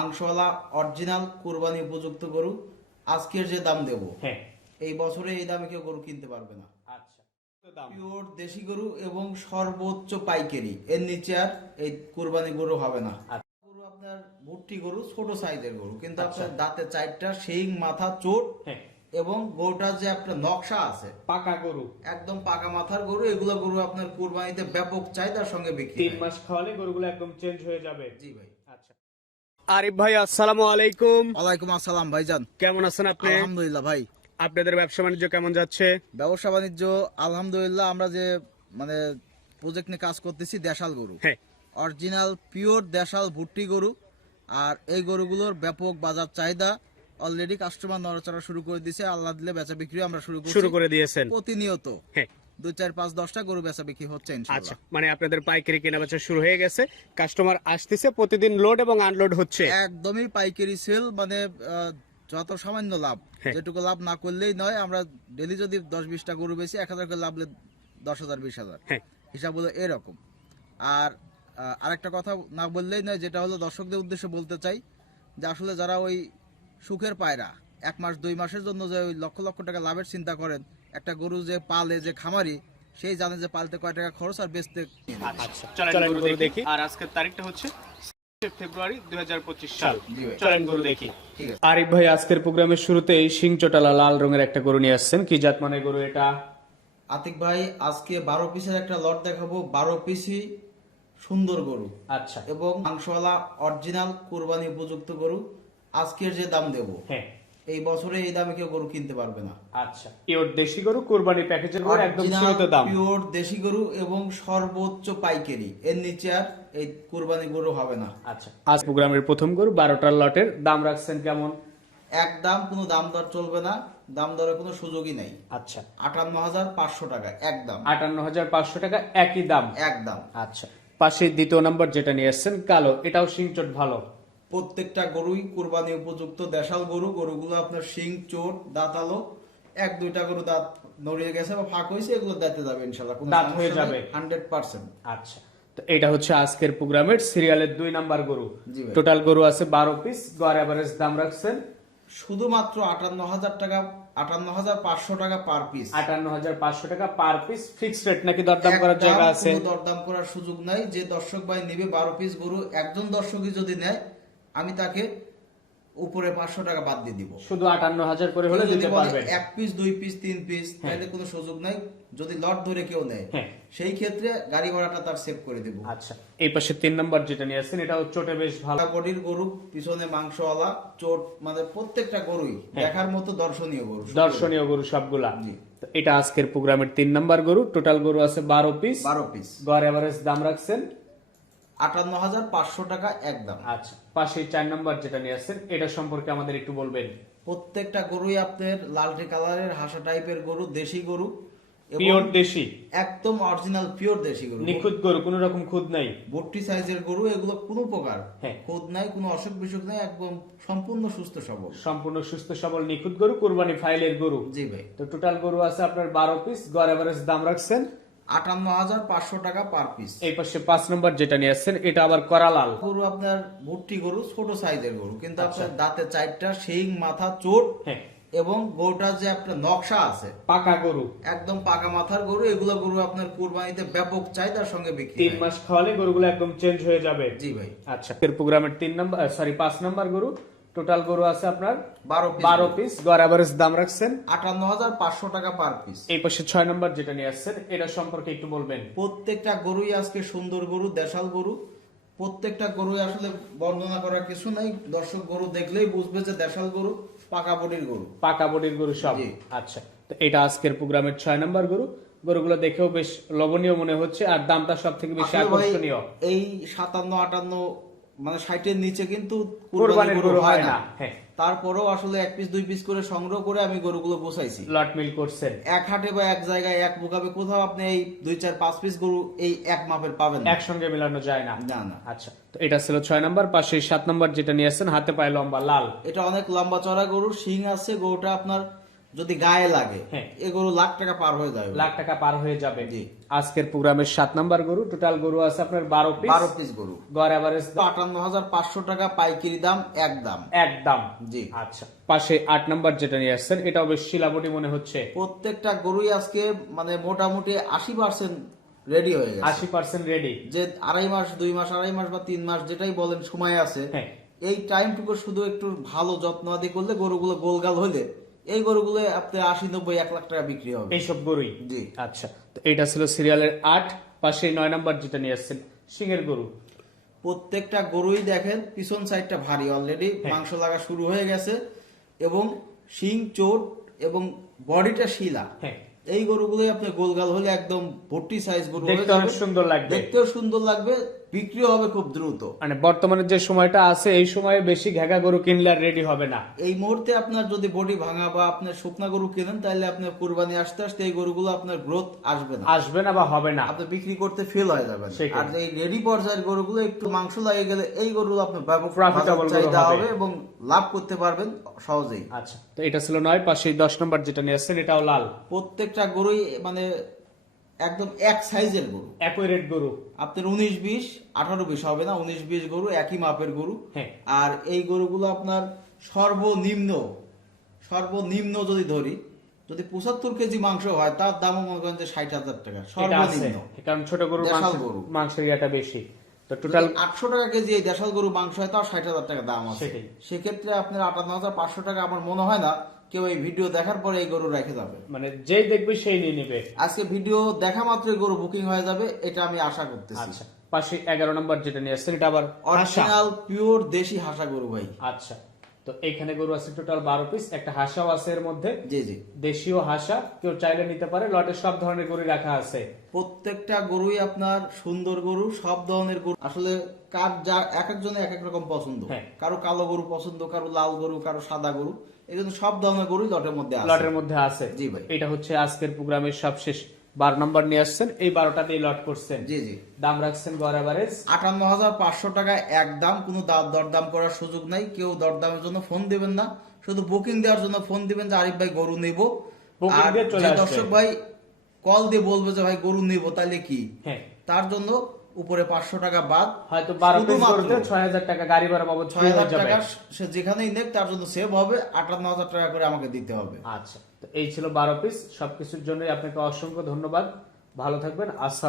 মাংসওয়ালা original কোরবানি উপযুক্ত গরু আজকের যে দাম দেব হ্যাঁ। এই বছরে এই দামে কেউ গরু কিনতে পারবে না। আচ্ছা। পিওর দেশি গরু এবং সর্বোচ্চ পাইকারি এর নিচে আর এই কোরবানি গরু হবে না। আচ্ছা। গরু আপনার ভুট্টি গরু ছোট সাইজের গরু কিন্তু আচ্ছা। আপনার দাঁতে চারটা শিং মাথা চোট হ্যাঁ। এবং গরুটার যে একটা নকশা আছে পাকা গরু। একদম পাকা মাথার গরু এগুলো গরু আপনার কোরবানিতে ব্যাপক চাহিদার সঙ্গে বিক্রি তিন মাস খাওয়ালে গরুগুলো একদম চেঞ্জ হয়ে যাবে। জি ভাই। আচ্ছা। আরিফ ভাই আসসালামু আলাইকুম। ওয়ালাইকুম আসসালাম ভাইজান। কেমন আছেন আপনি? আলহামদুলিল্লাহ ভাই। আপনাদের ব্যবসা বাণিজ্য কেমন যাচ্ছে? ব্যবসা বাণিজ্য আলহামদুলিল্লাহ আমরা যে মানে প্রজেক্ট নিয়ে কাজ করতেছি দেশাল গরু। হ্যাঁ। অরিজিনাল পিওর দেশাল ভুট্টি গরু। আর এই গরুগুলোর ব্যাপক বাজার চাহিদা। অলরেডি কাস্টমার নড়াচড়া শুরু করে দিয়েছে আল্লাহ দিলে বেচা বিক্রি আমরা শুরু শুরু করে দিয়েছেন। প্রতিনিয়ত। হ্যাঁ। দুই চার পাঁচ দশটা গরু বেচা বিক্রি হচ্ছে আচ্ছা মানে আপনাদের পাইকারি কেনা বেচা শুরু হয়ে গেছে। কাস্টমার আসতেছে প্রতিদিন লোড এবং আনলোড হচ্ছে। একদমই পাইকারি সেল মানে যত সামান্য লাভ হ্যাঁ। যেটুকু লাভ না করলেই নয় আমরা ডেলি যদি দশ বিশটা গরু বেশি এক হাজার করে লাভ দশ হাজার বিশ হাজার। হ্যাঁ। হিসাব হলো এরকম। আর আরেকটা কথা না বললেই নয় যেটা হলো দর্শকদের উদ্দেশ্যে বলতে চাই যে আসলে যারা ওই সুখের পায়রা এক মাস দুই মাসের জন্য যে ওই লক্ষ লক্ষ টাকা লাভের চিন্তা করেন একটা গরু যে পালে যে খামারি সেই জানে যে পালতে কয় টাকা খরচ আর বেচতে আচ্ছা চলেন গরু দেখি। আর আজকের তারিখটা হচ্ছে ফেব্রুয়ারি দুই সাল। চলেন। গরু দেখি। আরিফ ভাই আজকের প্রোগ্রামের শুরুতেই সিং চটালা লাল রঙের একটা গরু নিয়ে আসছেন। কি জাত মানে গরু এটা? আতিক ভাই আজকে বারো পিসের একটা লট দেখাবো। বারো পিসই সুন্দর গরু। আচ্ছা। এবং মাংসওয়ালা অরিজিনাল কোরবানি উপযুক্ত গরু। আজকের যে দাম দেবো। হ্যাঁ। এই বছরে এই দামে কেউ গরু কিনতে পারবে না। আচ্ছা পিওর দেশি গরু কুরবানি প্যাকেজের গরু একদম সীমিত দাম। পিওর দেশি গরু এবং সর্বোচ্চ পাইকারি। এর নিচে আর এই কোরবানি গরু হবে না। আচ্ছা আজ প্রোগ্রামের প্রথম গরু বারোটার লটের দাম রাখছেন কেমন? এক দাম কোনো দাম দর চলবে না দাম দরের কোনো সুযোগই নাই। আচ্ছা। আটান্ন হাজার পাঁচশো টাকা এক দাম। আটান্ন হাজার পাঁচশো টাকা একই দাম? এক দাম। আচ্ছা পাশে দ্বিতীয় নম্বর যেটা নিয়ে এসছেন কালো এটাও সিংচট ভালো। প্রত্যেকটা গরুই কোরবানি উপযুক্ত। দেশাল গরু গরুগুলো আপনার শিং চোট দাঁতালো এক দুইটা গরু দাঁত নড়িয়ে গেছে বা ফাঁক হয়েছে এগুলো দাঁতে যাবে ইনশাল্লাহ দাঁত হয়ে যাবে। হান্ড্রেড পার্সেন্ট আচ্ছা তো এটা হচ্ছে আজকের প্রোগ্রামের সিরিয়ালের দুই নাম্বার গরু। টোটাল গরু আছে বারো পিস গড় অ্যাভারেজ দাম রাখছেন? শুধুমাত্র আটান্ন হাজার টাকা আটান্ন হাজার পাঁচশো টাকা পার পিস আটান্ন হাজার পাঁচশো টাকা পার পিস ফিক্সড রেট নাকি দরদাম করার জায়গা আছে? দরদাম করার সুযোগ নাই যে দর্শক ভাই নিবে বারো পিস গরু একজন দর্শকই যদি নেয় আমি তাকে উপরে পাঁচশো টাকা বাদ দিয়ে দিব। শুধু আটান্ন হাজার করে হলে দিতে পারবেন। এক পিস দুই পিস তিন পিস তাহলে কোনো সুযোগ নাই। যদি লট ধরে কেউ নেয় হ্যাঁ। সেই ক্ষেত্রে গাড়ি ভাড়াটা তার সেভ করে দেবো। আচ্ছা এই পাশে তিন নম্বর যেটা নিয়ে আসছেন এটা চোটে বেশ ভালো। বডির গরু পিছনে মাংসওয়ালা চোট মানে প্রত্যেকটা গরুই হ্যাঁ। দেখার মতো দর্শনীয় গরু দর্শনীয় গরু সবগুলা। এটা আজকের প্রোগ্রামের তিন নাম্বার গরু। টোটাল গরু আছে বারো পিস বারো পিস গড় এভারেজ দাম রাখছেন? আটান্ন হাজার পাঁচশো টাকা একদম আচ্ছা। পাশে চার নাম্বার যেটা নিয়ে আসছেন এটা সম্পর্কে আমাদের একটু বলবেন। প্রত্যেকটা গরুই আপনার লালটে কালারের হাসা টাইপের গরু দেশি গরু পিওর দেশি। একদম অরিজিনাল পিওর দেশি গরু। নিখুঁত গরু কোনো রকম খুদ নাই। বত্রিশ সাইজের গরু এগুলো কোনো প্রকার হ্যাঁ। খোদ নাই কোনো অসুখ বিসুখ নাই একদম সম্পূর্ণ সুস্থ সবল। সম্পূর্ণ সুস্থ সবল নিখুঁত গরু কুরবানি ফাইলের গরু। জি ভাই। তো টোটাল গরু আছে আপনার বারো পিস গড় এভারেজ দাম রাখছেন আটান্ন হাজার পাঁচশো টাকা পার পিস এই পাশে পাঁচ নম্বর যেটা নিয়ে আসছেন এটা আবার করা লাল গরু আপনার ভুট্টি গরু ছোট সাইজের গরু কিন্তু আচ্ছা। আপনার দাঁতে চারটা শিং মাথা চোট হ্যাঁ। এবং গরুটার যে আপনার নকশা আছে পাকা গরু। একদম পাকা মাথার গরু এগুলো গরু আপনার কুরবানিতে ব্যাপক চাহিদার সঙ্গে বিক্রি তিন মাস খাওয়ালে গরুগুলো একদম চেঞ্জ হয়ে যাবে। জি ভাই। আচ্ছা এর প্রোগ্রামের তিন নম্বর সরি পাঁচ নম্বর গরু। টোটাল গরু আছে আপনার বারো পিস বারো পিস গড় এভারেজ দাম রাখছেন? আটান্ন হাজার পাঁচশো টাকা পার পিস এই পাশে ছয় নম্বর যেটা নিয়ে আসছেন এটা সম্পর্কে একটু বলবেন। প্রত্যেকটা গরুই আজকে সুন্দর গরু দেশাল গরু। প্রত্যেকটা গরুই আসলে বর্ণনা করার কিছু নাই। দর্শক গরু দেখলেই বুঝবে যে দেশাল গরু পাকা বডির গরু। পাকা বডির গরু সব। আচ্ছা তো এটা আজকের প্রোগ্রামের ছয় নম্বর গরু। গরুগুলো দেখেও বেশ লবণীয় মনে হচ্ছে আর দামটা সব থেকে বেশি আকর্ষণীয়। এই সাতান্ন আটান্ন মানে ষাটের নিচে কিন্তু কোরবানির গরু হয় না। হ্যাঁ। তারপরেও আসলে এক পিস দুই পিস করে সংগ্রহ করে আমি গরুগুলো বসাইছি। লট মিল করছেন। এক হাটে বা এক জায়গায় এক মুখাবে কোথাও আপনি এই দুই চার পাঁচ পিস গরু এই এক মাপের পাবেন একসঙ্গে মেলানো যায় না। না না। আচ্ছা তো এটা ছিল ছয় নম্বর পাশে সাত নম্বর যেটা নিয়ে আসছেন হাতে পায়ে লম্বা লাল। এটা অনেক লম্বা চড়া গরু শিং আছে গরুটা আপনার যদি গায়ে লাগে হ্যাঁ। এ গরু লাখ টাকা পার হয়ে যাবে। লাখ টাকা পার হয়ে যাবে। আজকের প্রোগ্রামের সাত নাম্বার গরু টোটাল গরু আছে আপনার বারো পিস বারো পিস গরু। গড় আটান্ন হাজার পাঁচশো টাকা পাইকারি দাম এক দাম। এক দাম। জি। আচ্ছা পাশে আট নাম্বার যেটা নিয়ে আসছেন এটা বেশ শিলাবটি মনে হচ্ছে। প্রত্যেকটা গরুই আজকে মানে মোটামুটি আশি পার্সেন্ট রেডি হয়ে গেছে। আশি পার্সেন্ট রেডি যে আড়াই মাস দুই মাস আড়াই মাস বা তিন মাস যেটাই বলেন সময় আছে হ্যাঁ। এই টাইমটুকু শুধু একটু ভালো যত্ন আদি করলে গরুগুলো গোলগাল হলে এই গরুগুলো আপনার আশি নব্বই এক লাখ টাকা বিক্রি হবে। এইসব গরুই? জি। আচ্ছা তো এটা ছিল সিরিয়ালের আট পাশে নয় নাম্বার যেটা নিয়ে আসছেন সিংহের গরু। প্রত্যেকটা গরুই দেখেন পিছন সাইডটা ভারী অলরেডি হ্যাঁ। মাংস লাগা শুরু হয়ে গেছে এবং শিং চোট এবং বডিটা শিলা। হ্যাঁ। এই গরুগুলোই আপনার গোলগাল হলে একদম ভর্তি সাইজ গরু দেখতে সুন্দর লাগবে। দেখতেও সুন্দর লাগবে বিক্রিও হবে খুব দ্রুত। মানে বর্তমানে যে সময়টা আছে এই সময়ে বেশি ঘেগা গরু কিনলে আর রেডি হবে না। এই মুহূর্তে আপনার যদি বডি ভাঙা বা আপনার শুকনা গরু কেনেন তাহলে আপনার কুরবানি আসতে আসতে এই গরুগুলো আপনার গ্রোথ আসবে না। আসবে না বা হবে না। আপনি বিক্রি করতে ফেল হয়ে যাবেন। আর এই রেডি পর্যায়ের গরুগুলো একটু মাংস লাগে গেলে এই গরুগুলো আপনার ব্যাপক চাহিদা হবে। হবে এবং লাভ করতে পারবেন সহজেই। আচ্ছা তো এটা ছিল নয় পাশে দশ নম্বর যেটা নিয়ে আসছেন এটাও লাল। প্রত্যেকটা গরুই মানে একদম এক সাইজের গরু। একই রেড গরু। আপনার উনিশ বিশ আঠারো বিশ হবে না উনিশ বিশ গরু একই মাপের গরু। হ্যাঁ। আর এই গরুগুলো আপনার সর্বনিম্ন সর্বনিম্ন যদি ধরি যদি পঁচাত্তর কেজি মাংস হয় তার দামও মনে করেন যে ষাট হাজার টাকা সর্বনিম্ন। কারণ ছোট দেশাল গরু। মাংসের ইয়াটা বেশি। তো টোটাল আটশো টাকা কেজি এই দেশাল গরু মাংস হয় তাও ষাট হাজার টাকা দাম আছে। সেক্ষেত্রে আপনার আটান্ন হাজার পাঁচশো টাকা আমার মনে হয় না কেউ এই ভিডিও দেখার পরে এই গরু রেখে যাবে। মানে যেই দেখবে সেই নিয়ে নেবে। আজকে ভিডিও দেখা মাত্রই গরু বুকিং হয়ে যাবে এটা আমি আশা করতেছি। আচ্ছা পাশে এগারো নম্বর যেটা নিয়ে আসছেন এটা আবার অরিজিনাল পিওর দেশি হাসা গরু ভাই। আচ্ছা তো এখানে গরু আছে টোটাল বারো পিস একটা হাসাও আছে এর মধ্যে। জি জি। দেশীয় হাসা কেউ চাইলে নিতে পারে লটে সব ধরনের গরু রাখা আছে। প্রত্যেকটা গরুই আপনার সুন্দর গরু সব ধরনের গরু। আসলে কার যা এক একজনের এক এক রকম পছন্দ। হ্যাঁ। কারও কালো গরু পছন্দ কারও লাল গরু কারও সাদা গরু। সব ধরনের লটের মধ্যে আছে। লটের মধ্যে আছে। জি ভাই। এটা হচ্ছে আজকের প্রোগ্রামের সবশেষ। বারো নম্বর নিয়ে আসছেন এই বারোটাতেই লট করছেন। জি জি। দাম রাখছেন গড় আটান্ন হাজার পাঁচশো টাকা একদম কোনো দরদাম করার সুযোগ নাই। কেউ দরদামের জন্য ফোন দিবেন না। শুধু বুকিং দেওয়ার জন্য ফোন দিবেন যে আরিফ ভাই গরু নিব। আর দিয়ে। দর্শক ভাই কল দিয়ে বলবে যে ভাই গরু নিব তাহলে কি? হ্যাঁ। তার জন্য উপরে পাঁচশো টাকা বাদ। হয়তো বারো পিস ছয় হাজার টাকা গাড়ি ভাড়া বাবদ ছয় হাজার টাকা সে যেখানেই দেখ তার জন্য সেভ হবে। আটান্ন হাজার টাকা করে আমাকে দিতে হবে। আচ্ছা তো এই ছিল বারো পিস। সবকিছুর জন্য আপনাকে অসংখ্য ধন্যবাদ। ভালো থাকবেন। আসসালাম